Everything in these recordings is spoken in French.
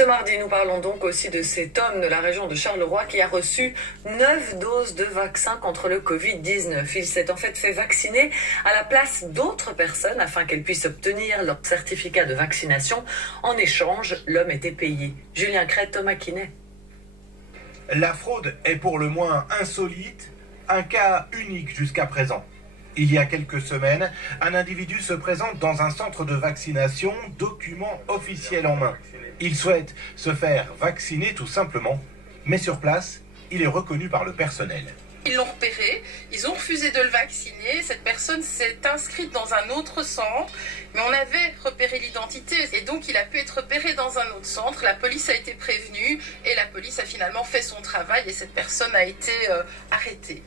Ce mardi, nous parlons donc aussi de cet homme de la région de Charleroi qui a reçu 9 doses de vaccin contre le Covid-19. Il s'est en fait vacciner à la place d'autres personnes afin qu'elles puissent obtenir leur certificat de vaccination. En échange, l'homme était payé. Julien Crête, Thomas Quinet. La fraude est pour le moins insolite, un cas unique jusqu'à présent. Il y a quelques semaines, un individu se présente dans un centre de vaccination, document officiel en main. Il souhaite se faire vacciner tout simplement, mais sur place, il est reconnu par le personnel. Ils l'ont repéré, ils ont refusé de le vacciner, cette personne s'est inscrite dans un autre centre, mais on avait repéré l'identité et donc il a pu être repéré dans un autre centre, la police a été prévenue et la police a finalement fait son travail et cette personne a été arrêtée.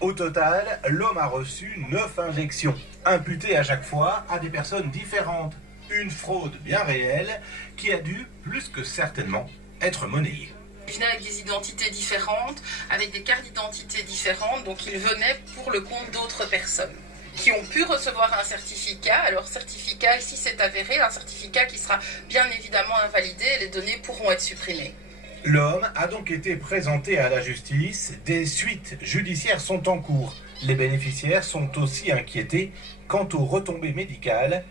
Au total, l'homme a reçu 9 injections, imputées à chaque fois à des personnes différentes. Une fraude bien réelle qui a dû, plus que certainement, être monnayée. Il venait avec des identités différentes, avec des cartes d'identité différentes, donc il venait pour le compte d'autres personnes qui ont pu recevoir un certificat. Alors certificat, ici c'est avéré, un certificat qui sera bien évidemment invalidé et les données pourront être supprimées. L'homme a donc été présenté à la justice. Des suites judiciaires sont en cours. Les bénéficiaires sont aussi inquiétés quant aux retombées médicales.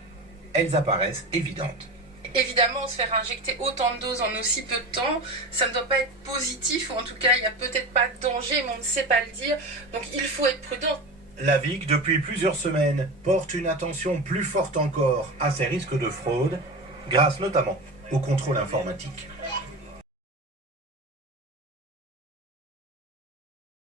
Elles apparaissent évidentes. Évidemment, se faire injecter autant de doses en aussi peu de temps, ça ne doit pas être positif, ou en tout cas, il n'y a peut-être pas de danger, mais on ne sait pas le dire. Donc il faut être prudent. La VIC, depuis plusieurs semaines, porte une attention plus forte encore à ces risques de fraude, grâce notamment au contrôle informatique.